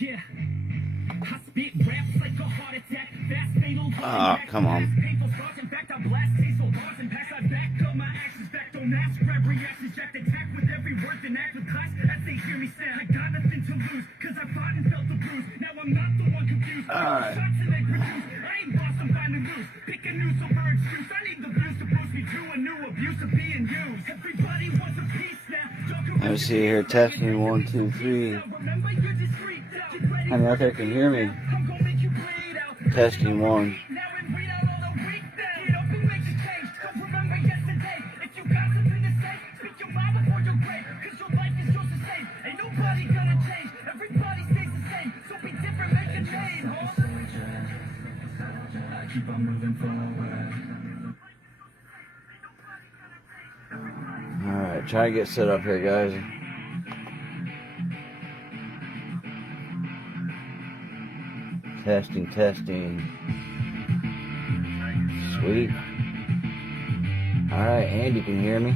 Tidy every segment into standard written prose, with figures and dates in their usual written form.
Yeah. I spit raps like a heart attack. Fast, fatal, come on. painful scars. In fact, I blast diesel bars and pass. I back up my actions. Back, don't ask. Grab reactions. Jacked attack with every word. Then act with class as they hear me sound. I got nothing to lose. Cause I fought and felt the bruise. Now I'm not the one confused. Alright. Shots and they produce. I ain't lost. I'm fine to lose. Pick a new silver excuse. I need the blues to boost me to a new abuse of being used. Everybody wants a piece now. Let me see here. Testing 1, 2, 3. How many out there can hear me? Testing 1. Alright, try to get set up here, guys. Testing, testing. Sweet. Alright, Andy can hear me.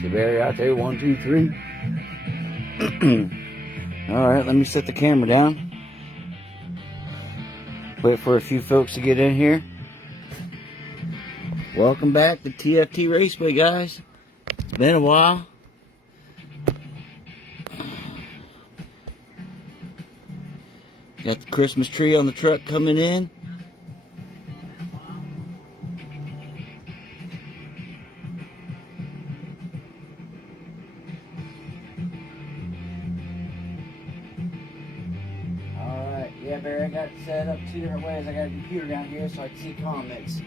See Barry out there? 1, 2, 3. Alright, let me set the camera down. Wait for a few folks to get in here. Welcome back to TFT Raceway, guys. It's been a while. Got the Christmas tree on the truck coming in. Alright, yeah, Barry, I got it set up 2 different ways. I got a computer down here so I can see comments.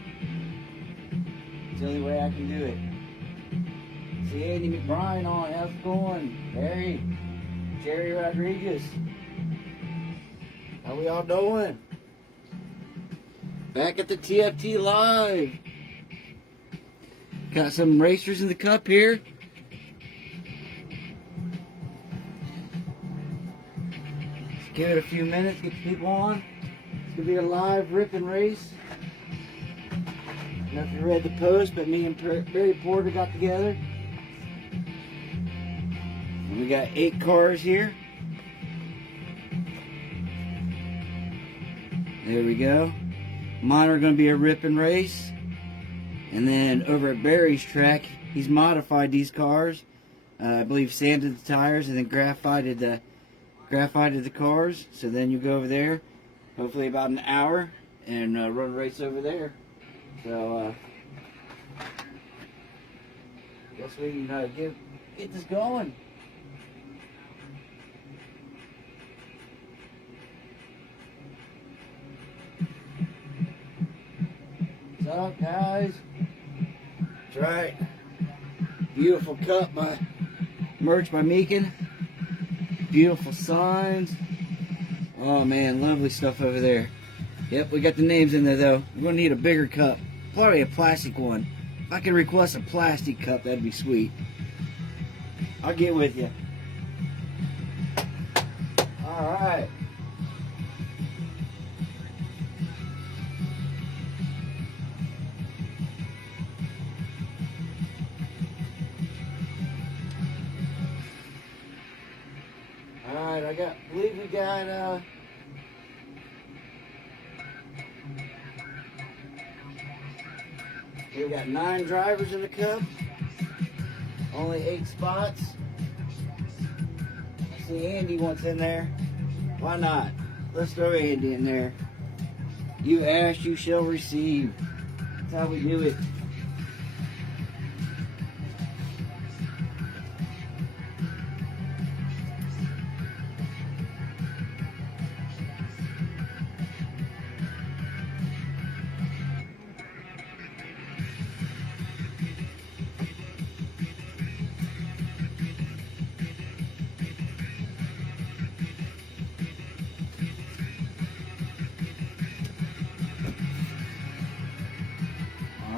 It's the only way I can do it. See Andy McBride on. How's it going? Barry, Jerry Rodriguez. How we all doing? Back at the TFT Live. Got some racers in the cup here. Let's give it a few minutes, get the people on. It's going to be a live rip and race. I don't know if you read the post, but me and Barry Porter got together. And we got 8 cars here. There we go. Mine are going to be a rip and race. And then over at Barry's track, he's modified these cars. I believe sanded the tires and then graphited the cars. So then you go over there, hopefully about an hour, and run a race over there. So, guess we can get this going. What's up, guys? That's right. Beautiful cup by merch by Meekin. Beautiful signs. Oh man, lovely stuff over there. Yep, we got the names in there though. We're gonna need a bigger cup. Probably a plastic one. If I can request a plastic cup, that'd be sweet. I'll get with you. Alright. Alright, I believe we got we got 9 drivers in the cup. Only 8 spots. I see Andy wants in there. Why not? Let's throw Andy in there. You ask, you shall receive. That's how we do it.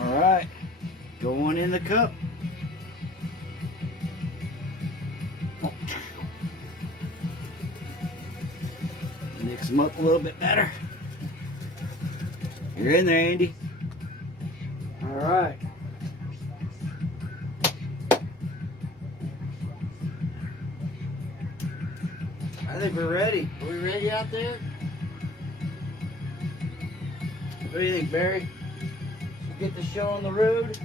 Alright, going in the cup. Mix them up a little bit better. You're in there, Andy. Alright. I think we're ready. Are we ready out there? What do you think, Barry? Should we get the show on the road?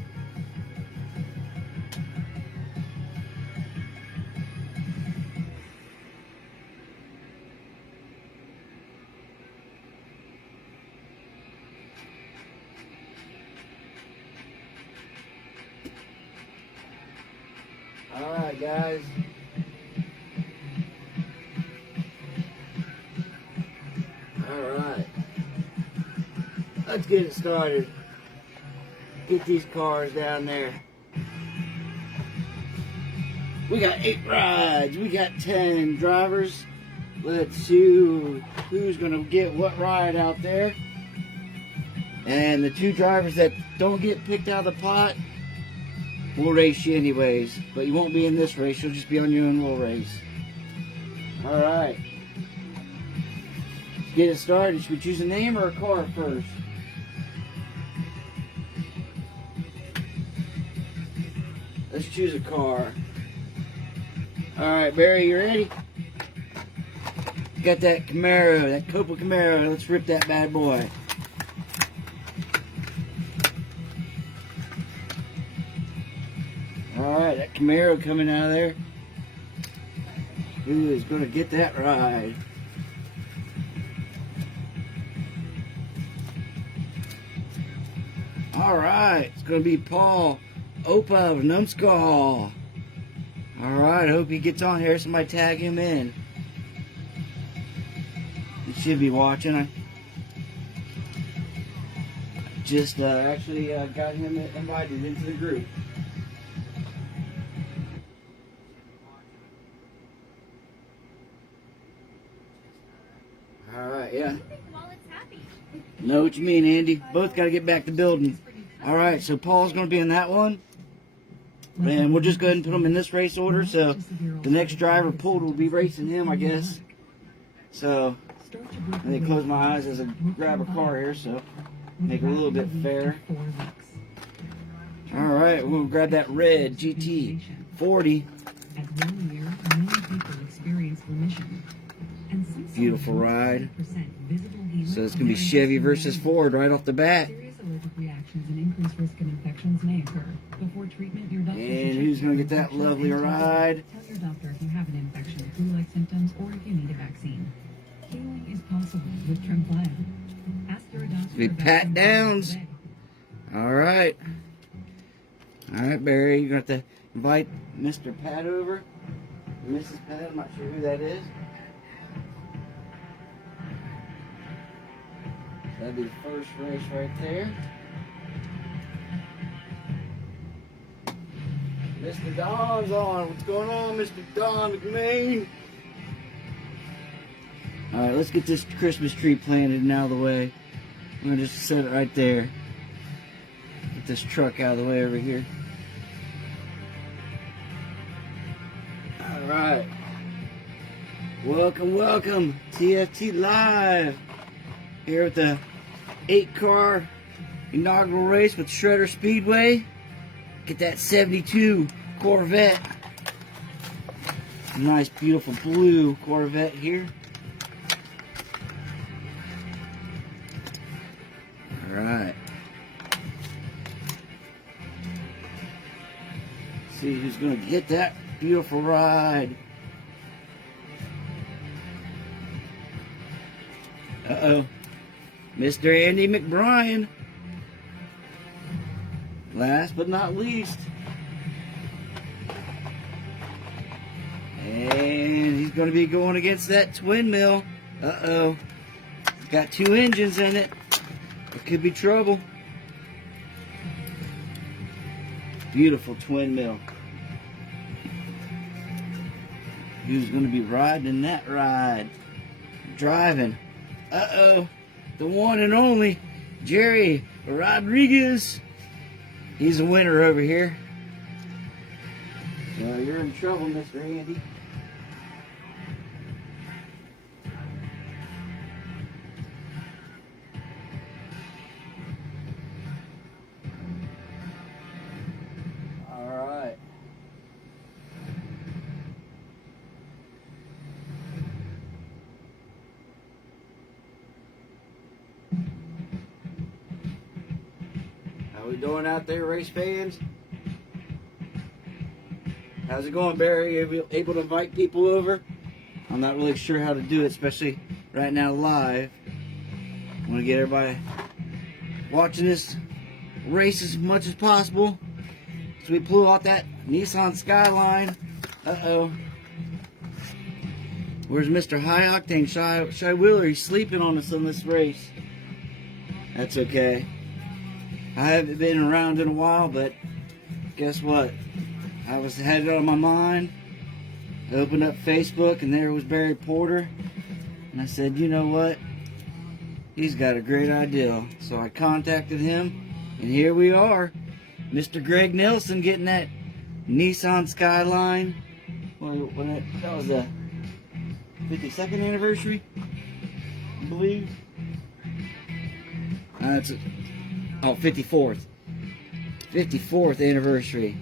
Alright, guys. Alright. Let's get it started. Get these cars down there. We got 8 rides. We got 10 drivers. Let's see who's going to get what ride out there. And the 2 drivers that don't get picked out of the pot, we'll race you anyways. But you won't be in this race. You'll just be on your own little race. Alright. Get it started. Should we choose a name or a car first? Let's choose a car. Alright, Barry, you ready? Got that Camaro, that Copa Camaro. Let's rip that bad boy. Alright, that Camaro coming out of there. Who is going to get that ride? Alright, it's going to be Paul Opa of Numbskull. Alright, I hope he gets on here. Somebody tag him in. He should be watching. I just actually got him invited into the group. Alright, yeah. Know what you mean, Andy. Both got to get back to building. Alright, so Paul's going to be in that one. And we'll just go ahead and put them in this race order. So the next driver pulled will be racing him, I guess. So let me close my eyes as I grab a car here. So make it a little bit fair. Alright, we'll grab that red GT40. Beautiful ride. So it's going to be Chevy versus Ford right off the bat. And who's going to get that lovely ride? Tell your doctor if you have an infection, flu-like symptoms, or if you need a vaccine. Healing is possible with Tremfya. Ask your doctor. Be Pat Downs. Alright. Alright, Barry, you're going to have to invite Mr. Pat over. Mrs. Pat, I'm not sure who that is. That'd be the first race right there. Mr. Don's on. What's going on, Mr. Don McMain? Alright, let's get this Christmas tree planted and out of the way. I'm going to just set it right there. Get this truck out of the way over here. Alright. Welcome, welcome. TFT Live. Here at the 8-car inaugural race with Shredder Speedway. Get that 72 Corvette. Nice, beautiful blue Corvette here. Alright. See who's going to get that beautiful ride. Uh-oh. Mr. Andy McBrien. Last but not least. And he's going to be going against that twin mill. Uh-oh. It's got 2 engines in it. It could be trouble. Beautiful twin mill. Who's going to be riding in that ride? Driving. Uh-oh. The one and only Jerry Rodriguez. He's a winner over here. So you're in trouble, Mr. Andy. All right. doing out there, race fans? How's it going, Barry? Are you able to invite people over? I'm not really sure how to do it, especially right now live. I want to get everybody watching this race as much as possible. So we blew out that Nissan Skyline. Uh-oh. Where's Mr. High Octane Shy Wheeler? He's sleeping on us on this race. That's okay. I haven't been around in a while, but guess what? I had it on my mind. I opened up Facebook and there was Barry Porter. And I said, you know what? He's got a great idea. So I contacted him and here we are. Mr. Greg Nelson getting that Nissan Skyline. That was the 52nd anniversary, I believe. It's 54th. 54th anniversary.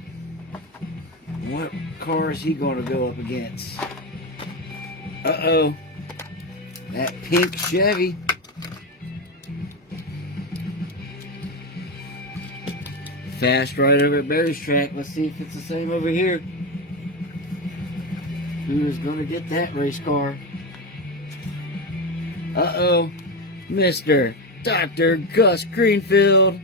What car is he going to go up against? Uh-oh. That pink Chevy. Fast right over at Barry's track. Let's see if it's the same over here. Who is going to get that race car? Uh-oh. Mr. Dr. Gus Greenfield.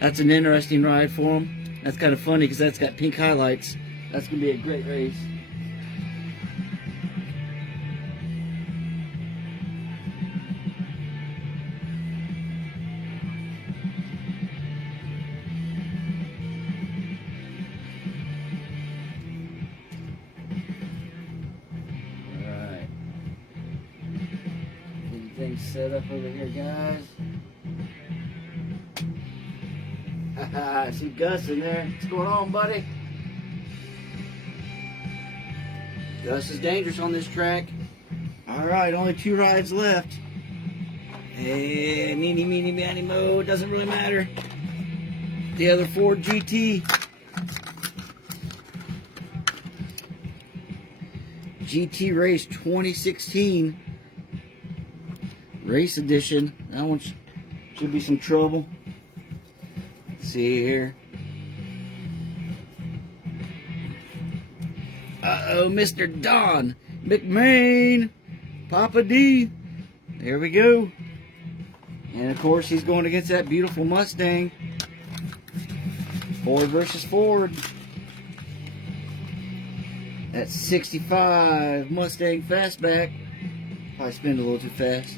That's an interesting ride for him. That's kind of funny because that's got pink highlights. That's going to be a great race. Alright. Getting things set up over here, guys. I see Gus in there. What's going on, buddy? Gus is dangerous on this track. Alright, only 2 rides left. And meeny, miny, mo. Doesn't really matter. The other Ford GT. GT Race 2016. Race Edition. That one should be some trouble. See here. Uh-oh, Mr. Don McMahon. Papa D. There we go. And of course, he's going against that beautiful Mustang. Ford versus Ford. That 65 Mustang Fastback. Probably spin a little too fast.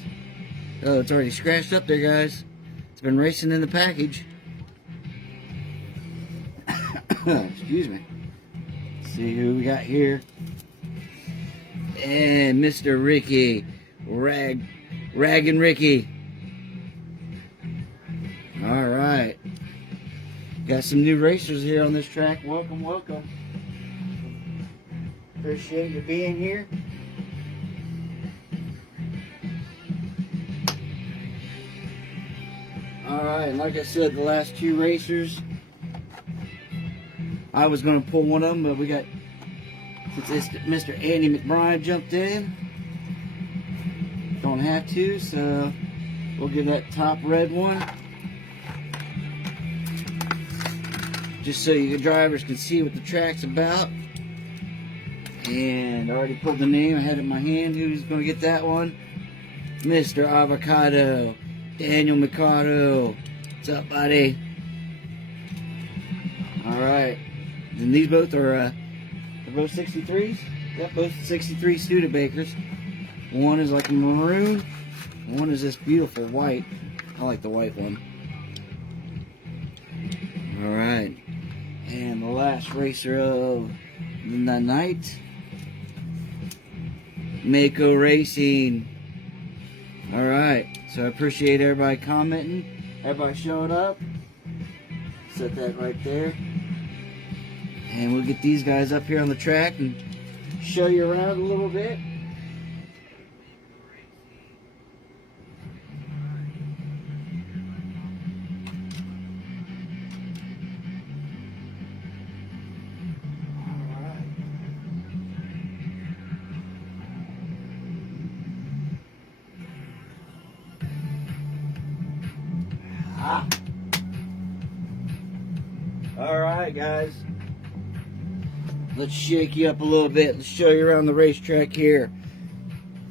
Oh, it's already scratched up there, guys. It's been racing in the package. Excuse me. Let's see who we got here. And Mr. Ricky. Raggin' Ricky. Alright. Got some new racers here on this track. Welcome, welcome. Appreciate you being here. Alright, and like I said, the last 2 racers, I was going to pull one of them, but we got, since Mr. Andy McBride jumped in, don't have to, so we'll give that top red one. Just so you drivers can see what the track's about. And I already put the name, I had it in my hand. Who's going to get that one? Mr. Avocado, Daniel Mikado. What's up, buddy? Alright. And these both are, they're both 63s? Yep, both 63 Studebakers. One is like a maroon. One is this beautiful white. I like the white one. Alright. And the last racer of the night. Mako Racing. Alright. So I appreciate everybody commenting. Everybody showing up. Set that right there. And we'll get these guys up here on the track and show you around a little bit. Alright guys, let's shake you up a little bit. Let's show you around the racetrack here.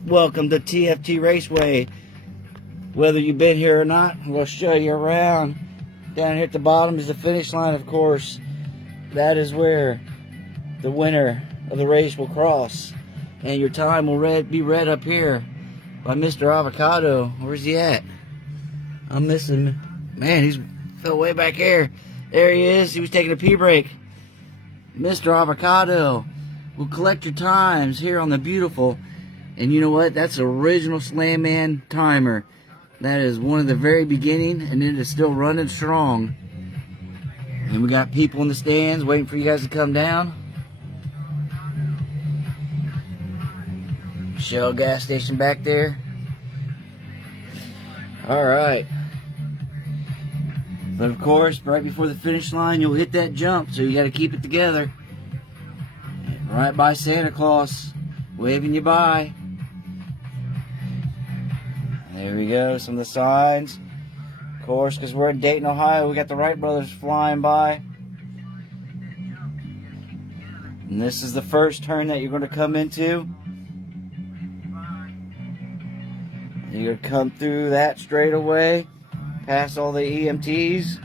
Welcome to TFT Raceway. Whether you've been here or not, we'll show you around. Down here at the bottom is the finish line, of course. That is where the winner of the race will cross. And your time will be read up here by Mr. Avocado. Where's he at? I'm missing him. Man, he's fell way back here. There he is. He was taking a pee break. Mr. Avocado will collect your times here on the beautiful. And you know what? That's the original Slam Man timer. That is one of the very beginning, and it is still running strong. And we got people in the stands waiting for you guys to come down. Shell gas station back there. Alright. But of course, right before the finish line, you'll hit that jump, so you got to keep it together. Right by Santa Claus, waving you by. There we go, some of the signs. Of course, because we're in Dayton, Ohio, we got the Wright brothers flying by. And this is the first turn that you're going to come into. You're going to come through that straight away, past all the EMTs.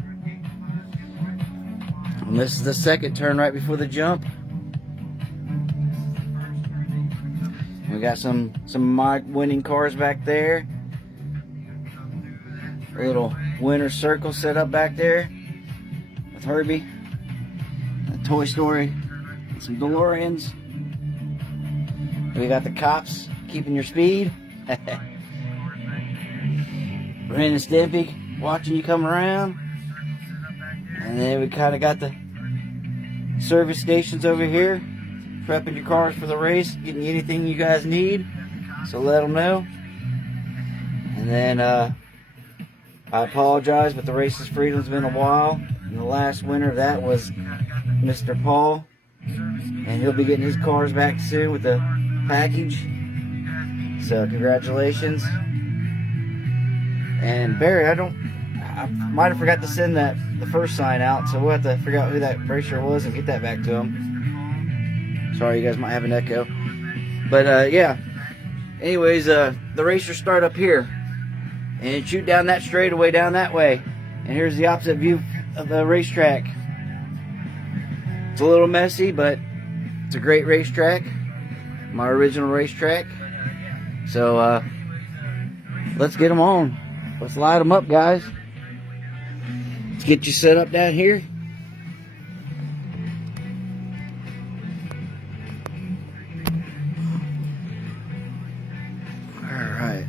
And this is the second turn right before the jump. We got some of my winning cars back there. A little winner circle set up back there with Herbie, a Toy Story, and some DeLoreans. We got the cops keeping your speed. Ren and Stimpy watching you come around. And then we kind of got the service stations over here, prepping your cars for the race, getting you anything you guys need, so let them know. And then I apologize, but the Races Freedom's been a while, and the last winner of that was Mr. Paul, and he'll be getting his cars back soon with the package. So congratulations. And Barry, I might have forgot to send the first sign out, so we'll have to figure out who that racer was and get that back to him. Sorry, you guys might have an echo. But yeah, anyways, the racers start up here and shoot down that straightaway down that way. And here's the opposite view of the racetrack. It's a little messy, but it's a great racetrack. My original racetrack. So let's get them on. Let's light them up, guys. Let's get you set up down here. Alright.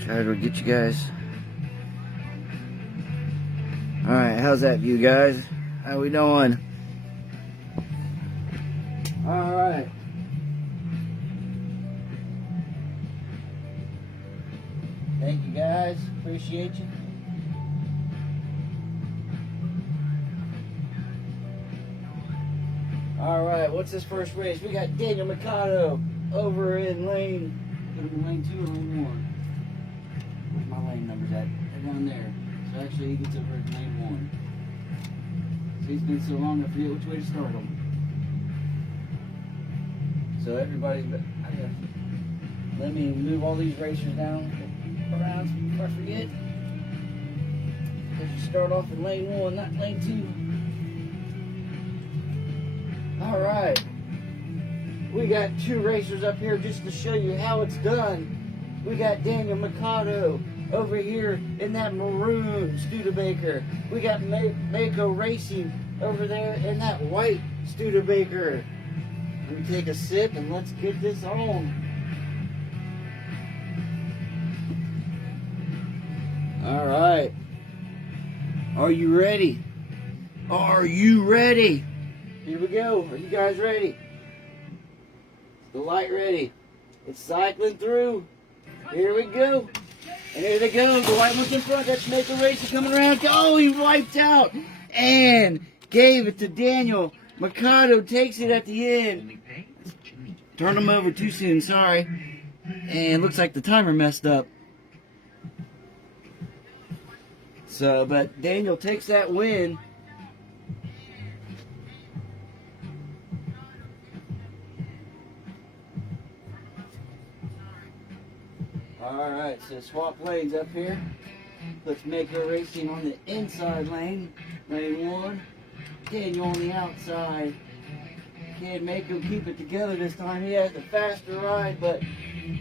Try to get you guys. Alright, how's that view, guys? How we doing? Alright. Thank you, guys. Appreciate you. Alright, what's this first race? We got Daniel Mikado over in lane 2 or lane 1? Where's my lane numbers at? They're down there. So actually he gets over in lane 1. So he's been so long I forget which way to start him. So everybody's let me move all these racers down around before I forget. Let's start off in lane 1, not lane 2. Alright. We got 2 racers up here just to show you how it's done. We got Daniel Mikado over here in that maroon Studebaker. We got Mako Racing over there in that white Studebaker. Let me take a sip and let's get this on. Alright. Are you ready? Are you ready? Here we go. Are you guys ready? The light ready. It's cycling through. Here we go. And here they go. The white one's in front. That's Mako Racing coming around. Oh, he wiped out. And gave it to Daniel. Mikado takes it at the end. Turned him over too soon. Sorry. And looks like the timer messed up. So, but Daniel takes that win. Alright, so swap lanes up here. Puts Mako Racing on the inside lane. Lane 1. Daniel on the outside. Can Mako keep it together this time? He has the faster ride, but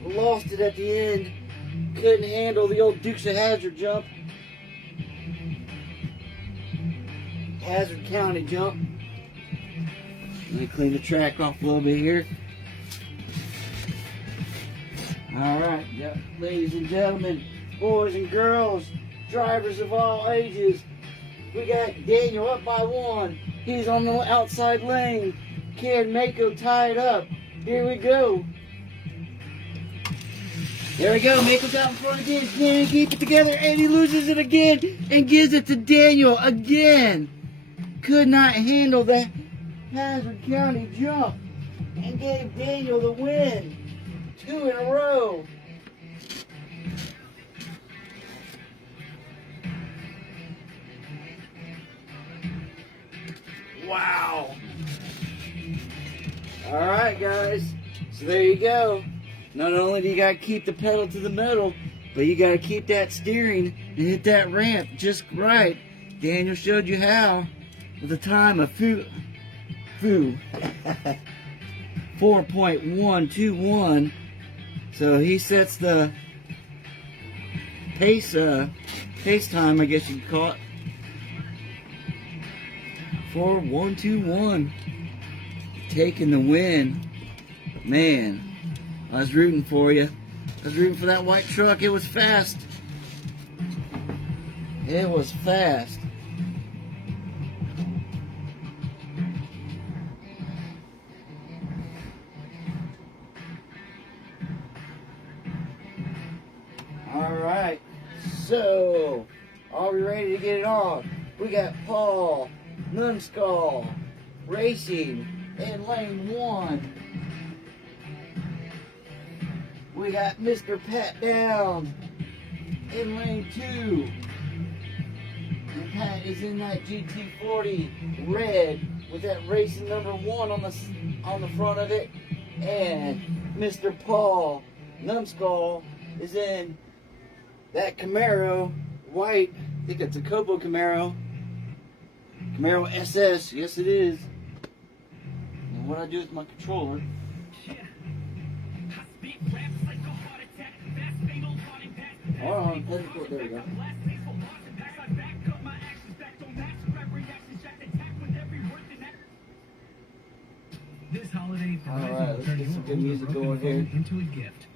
lost it at the end. Couldn't handle the old Dukes of Hazzard jump. Hazard County jump. Let me clean the track off a little bit here. Alright, yep, ladies and gentlemen, boys and girls, drivers of all ages, we got Daniel up by 1. He's on the outside lane. Can Mako tie it up? Here we go. There we go. Mako's out in front again. Can he keep it together? And he loses it again and gives it to Daniel again. Could not handle that Hazard County jump and gave Daniel the win. 2 in a row. Wow. Alright guys, so there you go. Not only do you gotta keep the pedal to the metal, but you gotta keep that steering and hit that ramp just right. Daniel showed you how with a time of 4.121. So he sets the pace time, I guess you could call it. 4.121. Taking the win. Man, I was rooting for you. I was rooting for that white truck. It was fast. It was fast. Alright, so are we ready to get it on? We got Paul Numbskull Racing in lane 1. We got Mr. Pat Down in lane 2. And Pat is in that GT40 red with that racing number 1 on the front of it. And Mr. Paul Numbskull is in that Camaro white. I think it's a Copo Camaro. Camaro SS. Yes, it is. And what I do with my controller. Hold on, let it go. There we go. This holiday, Alright, let's get some good music going here. Into a gift.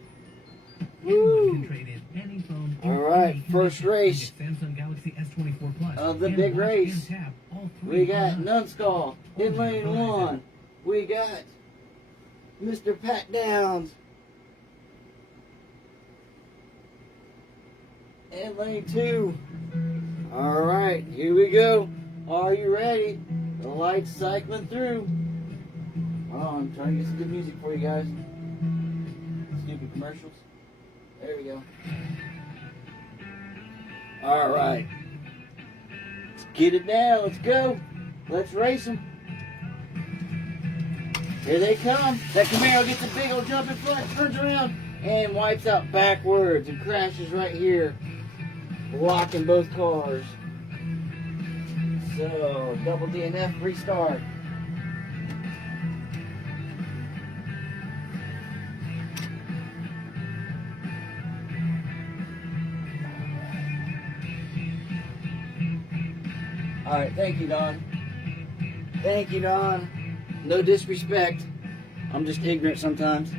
Woo! Can trade in any phone. Alright, first race Samsung Galaxy S24 Plus. of the big race. We got Numbskull in lane 1. We got Mr. Pat Downs in lane 2. Alright, here we go. Are you ready? The lights cycling through. Oh, I'm trying to get some good music for you guys. Stupid commercials. There we go. Alright. Let's get it now. Let's go. Let's race them. Here they come. That Camaro gets a big old jump in front, turns around, and wipes out backwards and crashes right here, blocking both cars. So, double DNF, restart. Alright, thank you, Don. Thank you, Don. No disrespect. I'm just ignorant sometimes.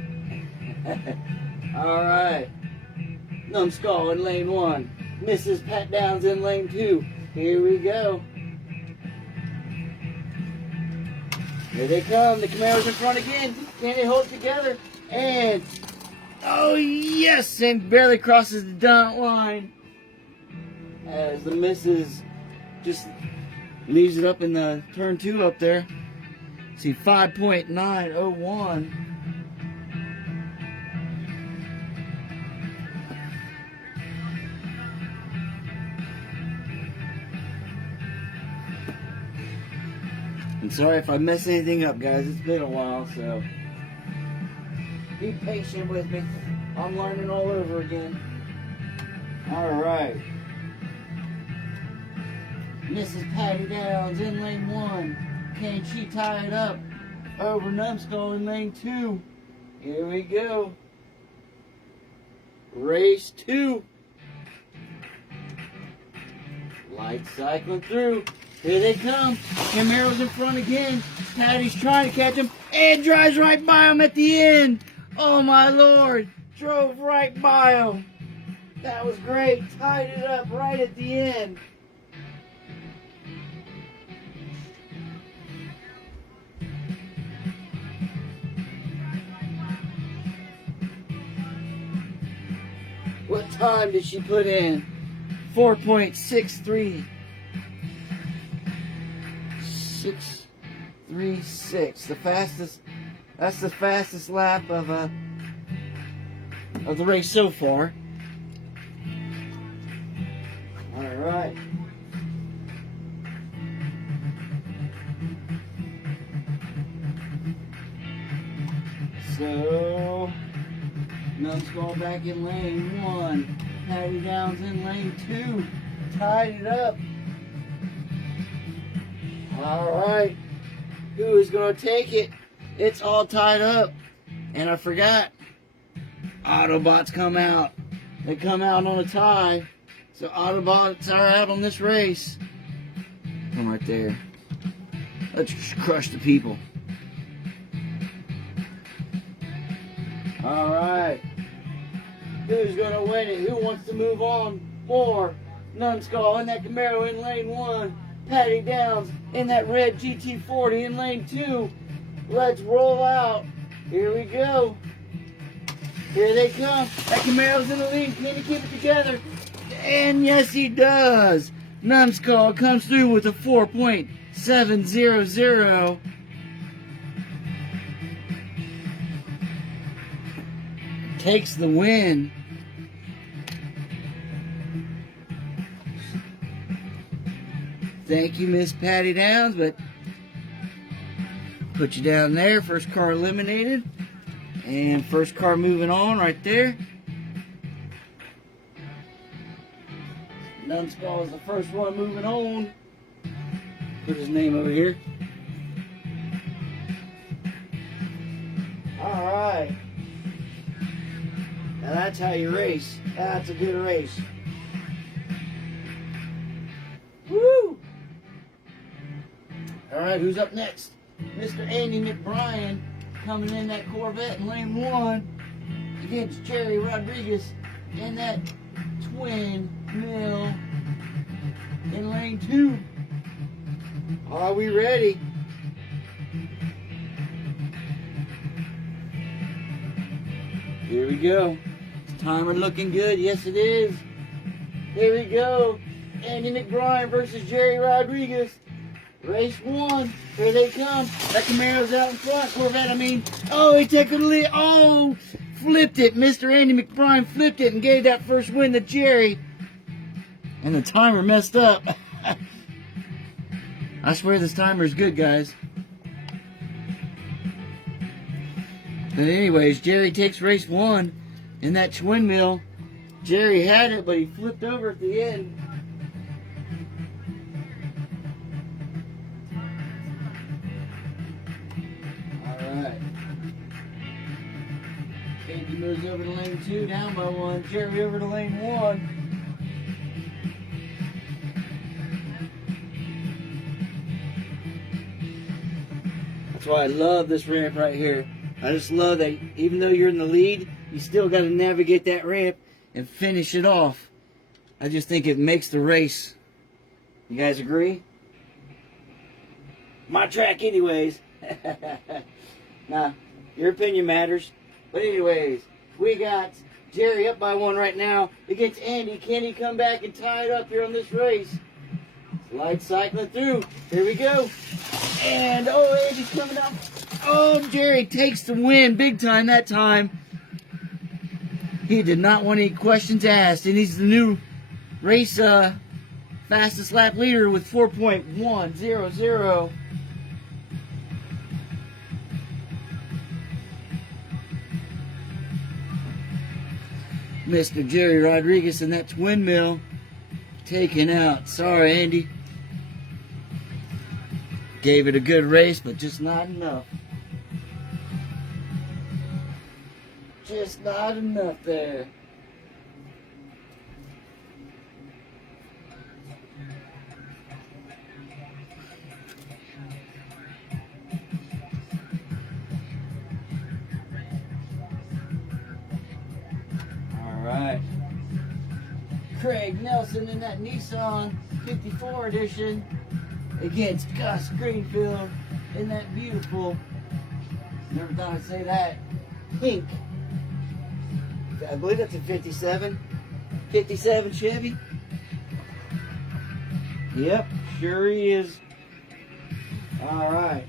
Alright. Numbskull in lane 1. Mrs. Pat Downs in lane 2. Here we go. Here they come. The Camaro's in front again. Can they hold it together? And, oh yes! And barely crosses the dot line. As the Mrs. just leaves it up in the turn 2 up there. See, 5.901. I'm sorry if I mess anything up, guys. It's been a while, so be patient with me. I'm learning all over again. All right. Mrs. Patty Downs in lane 1. Can she tie it up over Numbskull in lane 2? Here we go. Race 2. Lights cycling through. Here they come. Camaro's in front again. Patty's trying to catch him and drives right by him at the end. Oh my Lord. Drove right by him. That was great. Tied it up right at the end. What time did she put in? 4.63. 6:36. The fastest. That's the fastest lap of the race so far. All right. So, Numbskull back in lane 1. Patty Downs in lane 2. Tied it up. Alright. Who is going to take it? It's all tied up. And I forgot. Autobots come out. They come out on a tie. So Autobots are out on this race. Come right there. Let's just crush the people. Alright. Who's going to win it? Who wants to move on more? Numbskull in that Camaro in lane 1. Patty Downs in that red GT40 in lane 2. Let's roll out. Here we go. Here they come. That Camaro's in the lead. Can he keep it together? And yes, he does. Numbskull comes through with a 4.700. Takes the win. Thank you, Miss Patty Downs, but put you down there. First car eliminated. And first car moving on right there. Numbskull is the first one moving on. Put his name over here. Alright. Now that's how you race. That's a good race. Woo! Alright, who's up next? Mr. Andy McBrien coming in that Corvette in lane 1 against Jerry Rodriguez in that twin mill in lane 2. Are we ready? Here we go. Timer looking good. Yes, it is. Here we go. Andy McBrien versus Jerry Rodriguez. Race 1. Here they come. That Camaro's out in front. Corvette, I mean. Oh, he took a lead. Oh, flipped it. Mr. Andy McBrien flipped it and gave that first win to Jerry. And the timer messed up. I swear this timer is good, guys. But anyways, Jerry takes race 1 in that twin mill. Jerry had it, but he flipped over at the end. Alright. Andy moves over to lane 2, down by 1. Jerry over to lane 1. That's why I love this ramp right here. I just love that even though you're in the lead, you still got to navigate that ramp and finish it off. I just think it makes the race. You guys agree? My track anyways. Nah, your opinion matters. But anyways, we got Jerry up by 1 right now against Andy. Can he come back and tie it up here on this race? Lights cycling through. Here we go. And, oh, Andy's coming up. Oh, Jerry takes the win big time that time. He did not want any questions asked. And he's the new race fastest lap leader with 4.100. Mr. Jerry Rodriguez and that twin mill taken out. Sorry, Andy. Gave it a good race, but just not enough. Just not enough there. Alright. Craig Nelson in that Nissan 54 edition against Gus Greenfield in that beautiful, never thought I'd say that, pink. I believe that's a 57 Chevy. Yep, sure he is. Alright.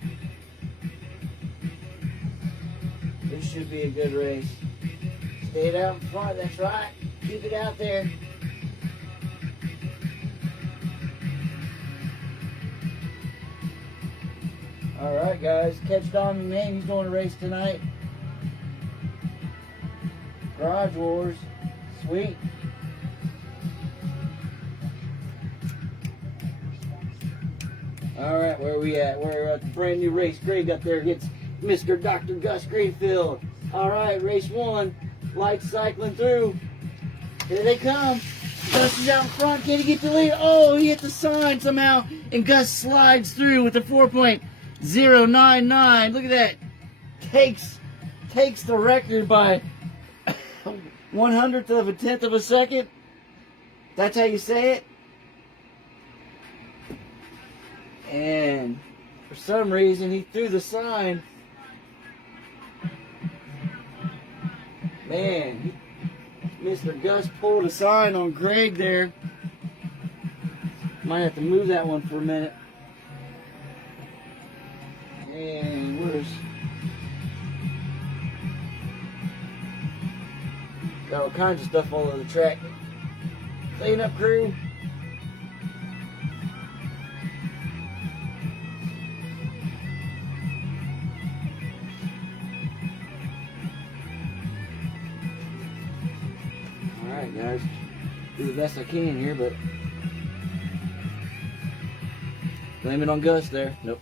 This should be a good race. Stay out in front, that's right. Keep it out there. Alright guys, catch Don McMahon, he's doing a race tonight. Garage Wars, sweet. Alright, where are we at? We're at the brand new race. Greg up there against Mr. Dr. Gus Greenfield. Alright, race 1. Lights cycling through. Here they come. Gus is out in front. Can he get the lead? Oh, he hit the sign somehow. And Gus slides through with a 4.099. Look at that. Takes the record by 1/100th of a tenth of a second. That's how you say it. And for some reason he threw the sign. Man, Mr. Gus pulled a sign on Greg there. Might have to move that one for a minute. And where's... Got all kinds of stuff all over the track. Clean up crew. Alright guys, do the best I can here, but blame it on Gus there. Nope.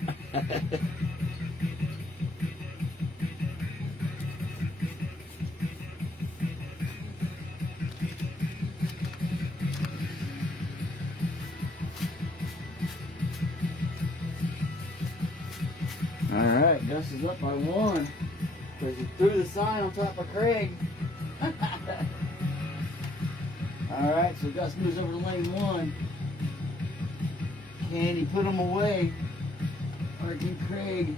Alright, Gus is up by 1 because he threw the sign on top of Craig. Alright, so Gus moves over to lane 1. Can he put him away? Or can Craig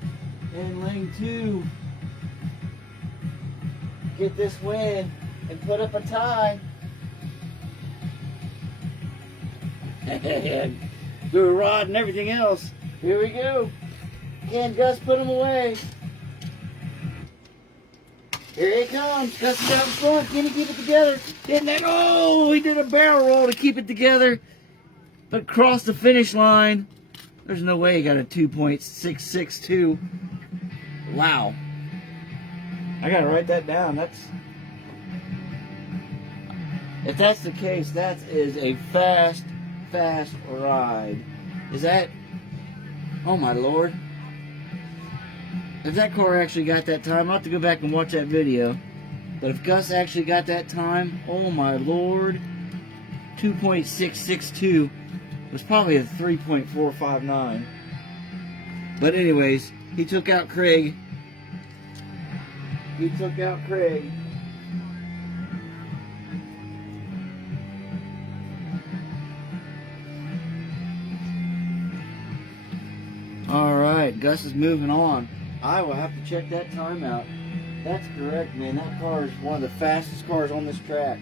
in lane 2 get this win and put up a tie? Do a rod and everything else. Here we go. Can Gus put him away? Here he comes. Gus is out in front. Can he keep it together? And then, oh, he did a barrel roll to keep it together. But crossed the finish line. There's no way he got a 2.662. Wow. I gotta write that down. If that's the case, that is a fast ride. Is that... Oh my Lord. If that car actually got that time, I'll have to go back and watch that video. But if Gus actually got that time, oh my Lord, 2.662 was probably a 3.459. But anyways, he took out Craig. Alright, Gus is moving on. I will have to check that time out. That's correct, man. That car is one of the fastest cars on this track.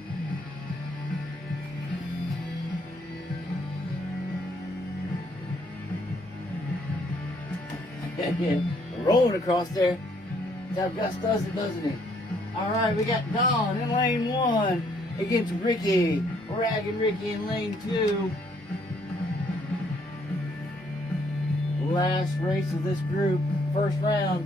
Rolling across there. That's how Gus does it, doesn't he? Alright, we got Don in lane 1 against Ricky. Ragging Ricky in lane 2. Last race of this group, first round.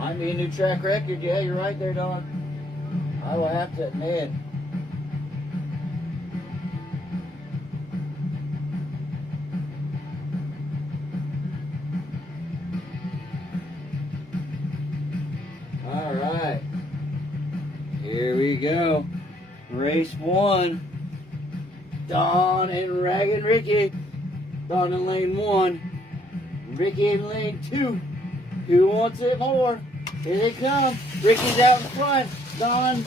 Might be a new track record. Yeah, you're right there, Don. I will have to admit. All right. Here we go. Race 1. Don and Ragged Ricky. Don in lane 1. Ricky in lane 2. Who wants it more? Here they come. Ricky's out in front. Don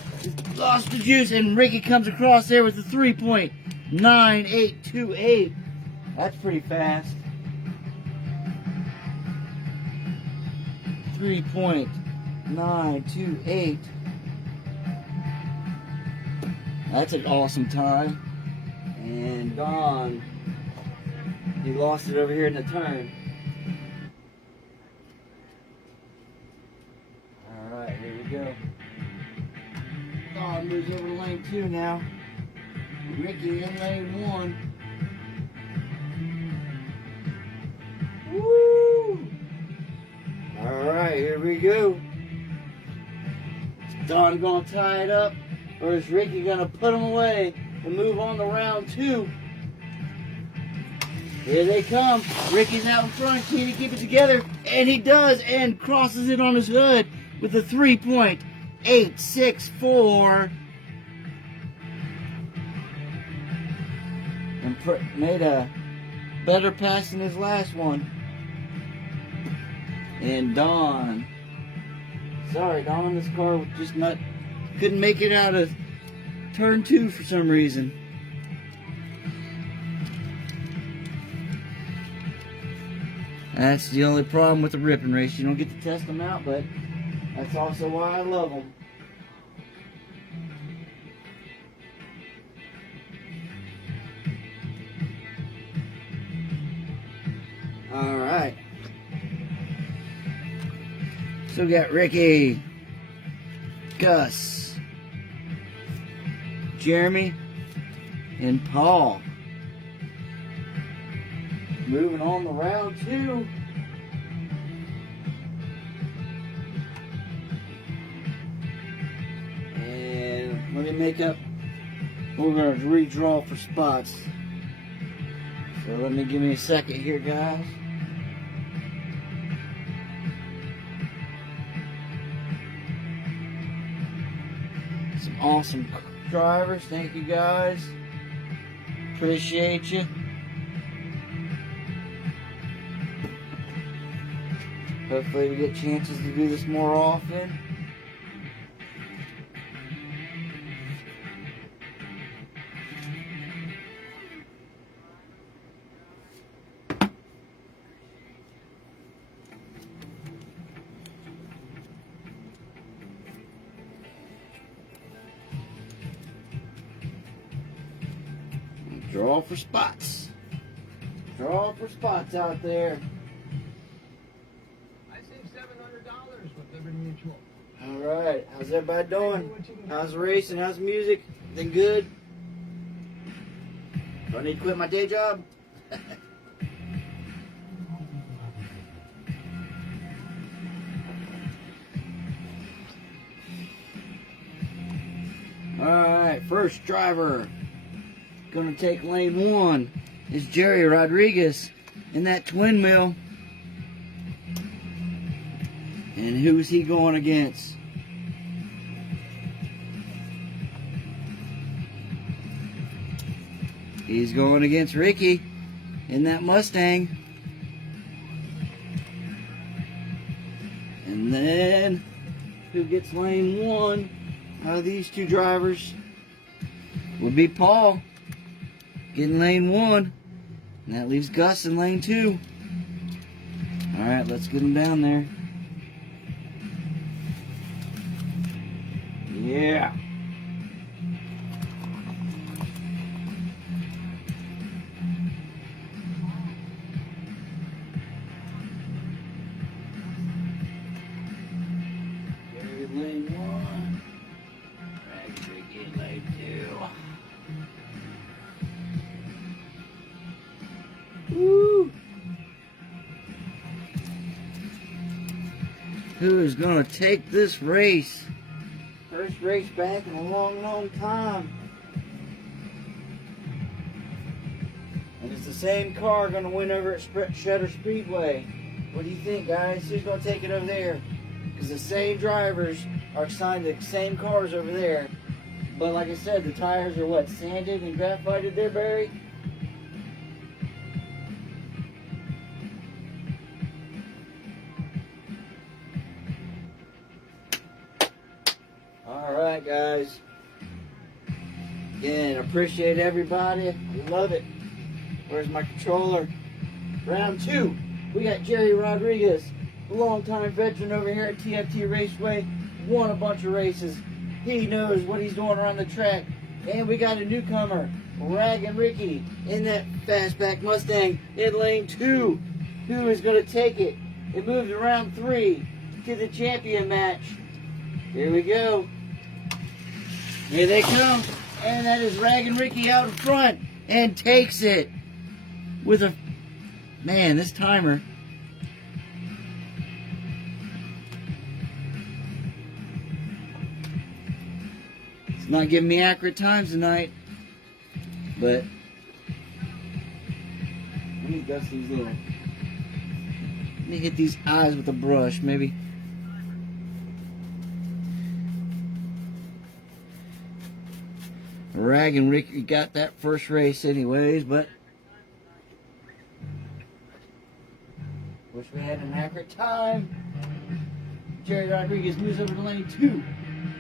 lost the juice, and Ricky comes across there with a 3.9828. That's pretty fast. 3.928. That's an awesome time. And Don, he lost it over here in the turn. Alright, here we go. Don moves over to lane 2 now. Ricky in lane 1. Woo! Alright, here we go. Is Don gonna tie it up? Or is Ricky gonna put him away and move on to round 2? Here they come. Ricky's out in front. Can he keep it together? And he does, and crosses it on his hood with a 3.864. And made a better pass than his last one. And Don. Sorry, Don, this car was just couldn't make it out of turn 2 for some reason. That's the only problem with the ripping race. You don't get to test them out, but that's also why I love them. Alright. So we got Ricky, Gus, Jeremy, and Paul. Moving on to round 2. And let me make up. We're going to redraw for spots. So give me a second here, guys. Some awesome drivers. Thank you, guys. Appreciate you. Hopefully we get chances to do this more often. Draw for spots. Draw for spots out there. With Liberty Mutual. Alright, how's everybody doing? How's the racing? How's the music? Been good? Do I need to quit my day job? Alright, first driver gonna take lane 1 is Jerry Rodriguez in that twin mill. And who's he going against? He's going against Ricky in that Mustang. And then, who gets lane 1 out of these two drivers would be Paul getting lane 1. And that leaves Gus in lane 2. Alright, let's get him down there. Yeah. There's lane 1. Ragged get lane 2. Woo! who is going to take this race. First race back in a long, long time. And it's the same car going to win over at Shutter Speedway. What do you think, guys? Who's going to take it over there? Because the same drivers are assigned to the same cars over there. But like I said, the tires are what? Sanded and graphited there, Barry? Alright, guys. Again, appreciate everybody. I love it. Where's my controller? Round 2. We got Jerry Rodriguez, a longtime veteran over here at TFT Raceway. Won a bunch of races. He knows what he's doing around the track. And we got a newcomer, Raggin' Ricky, in that fastback Mustang in lane 2. Who is going to take it? It moves to round 3 to the champion match. Here we go. Here they come. And that is Raggin' Ricky out in front and takes it with a... Man, this timer. It's not giving me accurate times tonight. But let me dust these little... Let me hit these eyes with a brush, maybe. Raggin' Ricky got that first race anyways, but wish we had an accurate time. Jerry Rodriguez moves over to lane 2.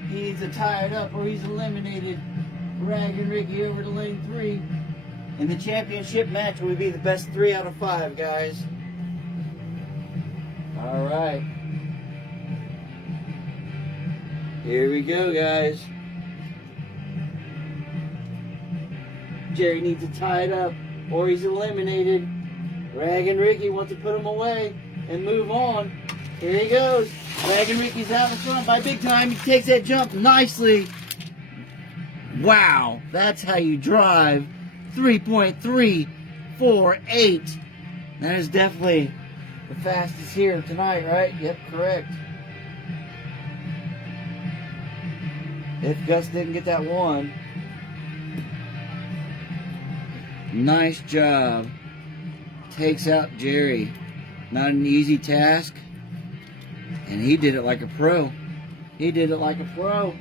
He needs to tie it up or he's eliminated. Raggin' Ricky over to lane 3. And the championship match will be the best 3 out of 5, guys. Alright. Here we go, guys. Jerry needs to tie it up or he's eliminated. Raggin' Ricky wants to put him away and move on. Here he goes. Raggin' Ricky's out in front by big time. He takes that jump nicely. Wow, that's how you drive. 3.348. That is definitely the fastest here tonight, right? Yep, correct. If Gus didn't get that one. Nice job. Takes out Jerry. Not an easy task. And he did it like a pro. He did it like a pro.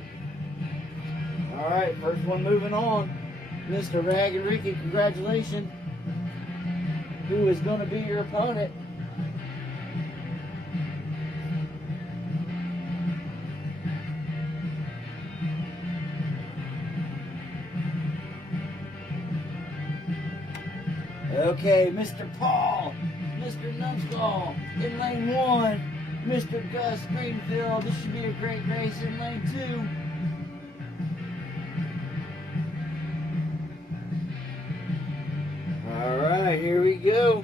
Alright, first one moving on. Mr. Raggin' Ricky, congratulations. Who is going to be your opponent? Okay, Mr. Paul, Mr. Numbskull in lane 1, Mr. Gus Greenfield. This should be a great race in lane 2. Alright, here we go.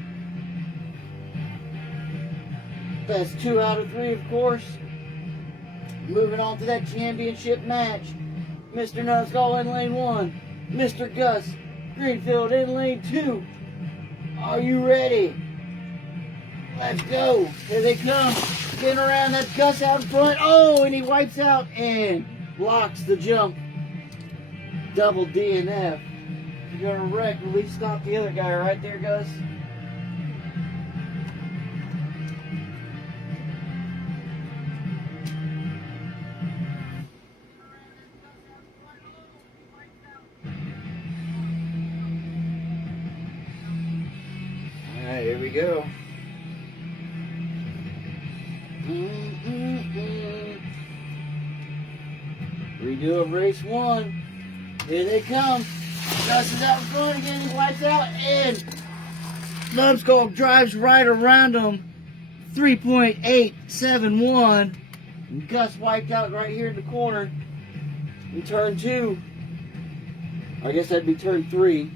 Best 2 out of 3, of course. Moving on to that championship match. Mr. Numbskull in lane 1, Mr. Gus Greenfield in lane 2. Are you ready? Let's go. Here they come. Getting around. That's Gus out in front. Oh, and he wipes out and blocks the jump. Double DNF. You're going to wreck. At least stop the other guy right there, Gus. Alright, here we go. Redo of race 1. Here they come. Gus is out in front again. He wipes out and Numbskull drives right around him. 3.871. And Gus wiped out right here in the corner in turn 2. I guess that'd be turn 3.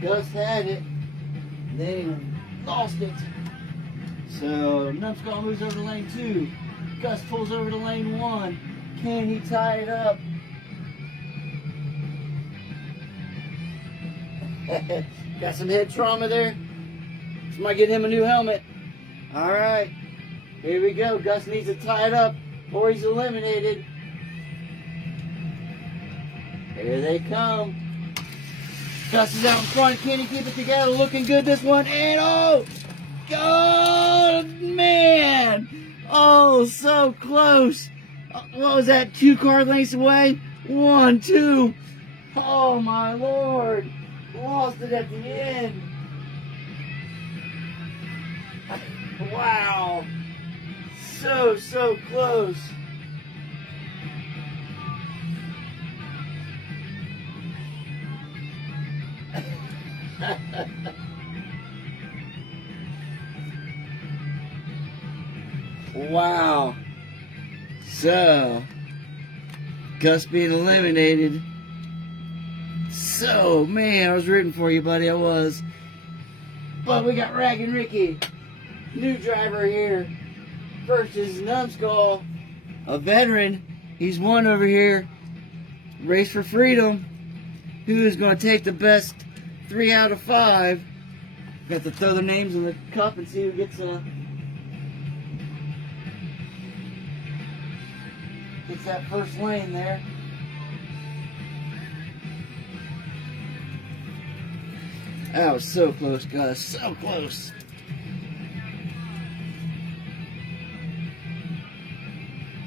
Gus had it. Then he lost it. So Numbskull moves over to lane 2. Gus pulls over to lane 1. Can he tie it up? Got some head trauma there. Might get him a new helmet. All right. Here we go. Gus needs to tie it up or he's eliminated. Here they come. Gus is out in front. Can he keep it together? Looking good this one. And oh! Oh, man! Oh, so close. What was that? 2 car lengths away? 1, 2. Oh, my Lord. Lost it at the end. Wow. So close. Wow. So, Gus being eliminated. So, man, I was rooting for you, buddy. I was. But we got Raggin' Ricky, new driver here, versus Numbskull, a veteran. He's won over here. Race for Freedom. Who is going to take the best 3 out of 5? Got to throw the names in the cup and see who gets that first lane there. That was so close, Gus. So close.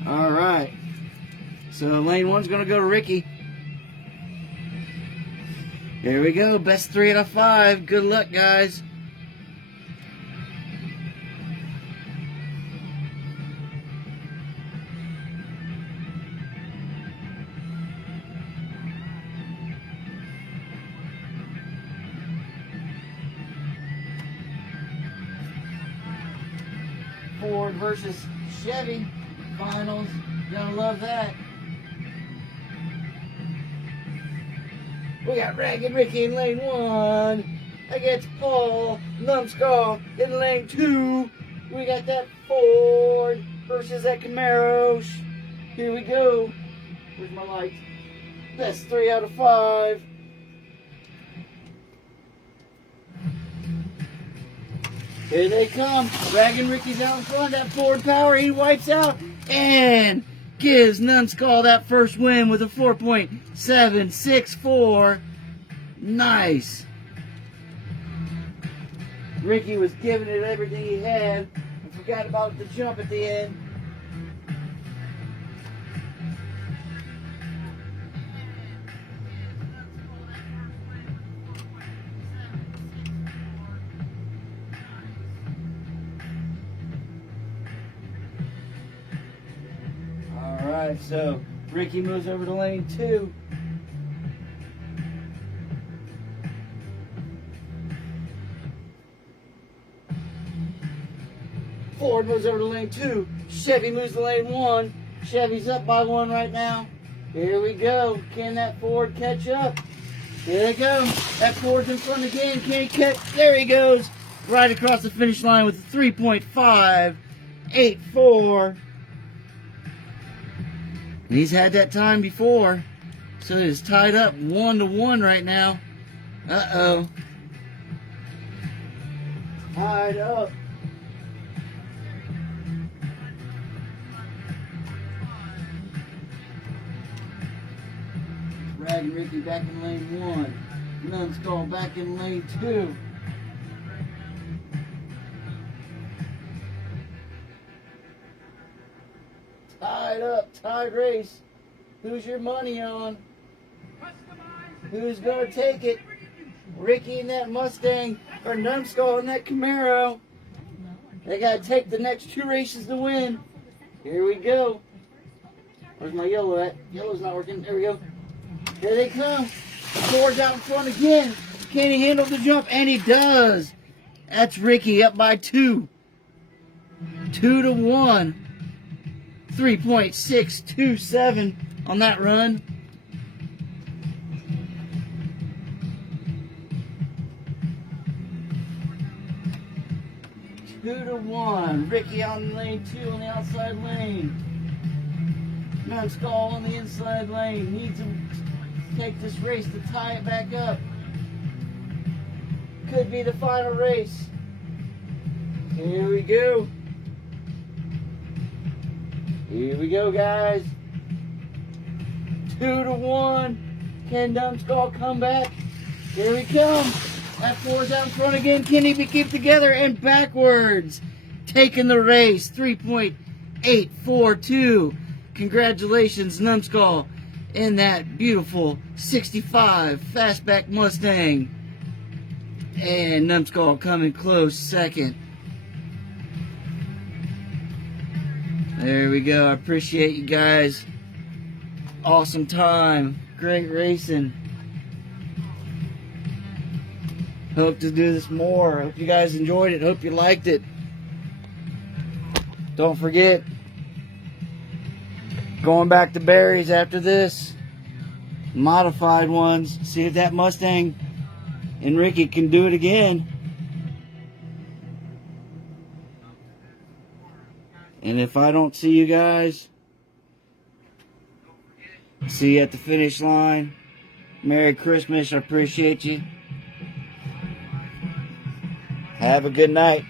All right. So lane 1's going to go to Ricky. Here we go. Best 3 out of 5. Good luck, guys. Ford versus Chevy finals. Gonna love that. We got Raggin' Ricky in lane 1 against Paul Numbskull in lane 2. We got that Ford versus that Camaro. Here we go. Where's my light? Best 3 out of 5. Here they come. Raggin' Ricky's out in front. That Ford power, he wipes out and gives Numbskull that first win with a 4.764. Nice. Ricky was giving it everything he had and forgot about the jump at the end. Alright, so Ricky moves over to lane 2. Ford moves over to lane 2. Chevy moves to lane 1. Chevy's up by 1 right now. Here we go. Can that Ford catch up? Here they go. That Ford's in front again. Can he catch? There he goes. Right across the finish line with a 3.584. And he's had that time before. So it's tied up 1-1 right now. Uh-oh. Tied up. Raggin' Ricky back in lane 1. Numbskull back in lane 2. Tied up, tied race. Who's your money on? Who's gonna take it? Ricky in that Mustang or Numbskull in that Camaro? They gotta take the next 2 races to win. Here we go. Where's my yellow at? Yellow's not working. There we go. Here they come. Ford's out in front again. Can he handle the jump? And he does. That's Ricky up by 2. 2-1. 3.627 on that run. Two to 1. Ricky on lane 2 on the outside lane. Numbskull on the inside lane. Needs to take this race to tie it back up. Could be the final race. Here we go. Here we go, guys. 2-1. Can Numbskull come back? Here we come. F4's out in front again. Can he be kept together? And backwards. Taking the race. 3.842. Congratulations, Numbskull, in that beautiful 65 Fastback Mustang. And Numbskull coming close second. There we go. I appreciate you guys. Awesome time. Great racing. Hope to do this more. Hope you guys enjoyed it. Hope you liked it. Don't forget, going back to Barry's after this. Modified ones. See if that Mustang and Ricky can do it again. And if I don't see you guys, see you at the finish line. Merry Christmas. I appreciate you. Have a good night.